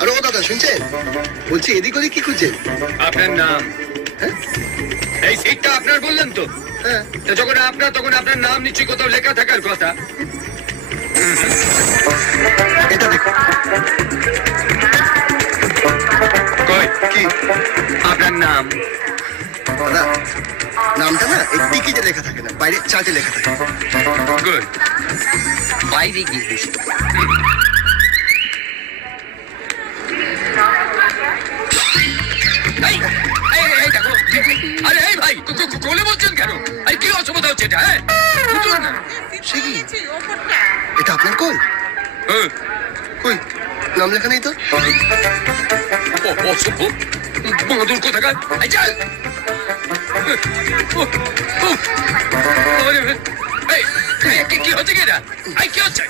আরে ও দাদা শুনছেন? বলছি এদিক ওদিক কি খুঁজছেন? আপনার নাম? হ্যাঁ এই সিটটা আপনার বললেন তো? হ্যাঁ। তো যখন আপনার তখন আপনার নাম নিশ্চয়ই কোথাও লেখা থাকার কথা। এটা দেখো। কই কি? আপনার নাম? দাদা নামটা না এই টিকিটে লেখা থাকে না, বাইরে চার্টে লেখা থাকে। গুড। বাইরে গিয়ে বসে। এই, এই দেখো। আরে এই ভাই কোলে বলছেন কেন? আরে কি অসুবিধা হচ্ছে এটা? হ্যাঁ বুঝুন না। সে কি? এটা আপনার কই? হ্যাঁ। কই নাম লেখা নেই তো। অসভ্য বাঁদর কোথাকার। এই চল। এই কি হচ্ছে কি এটা? এই কি হচ্ছে?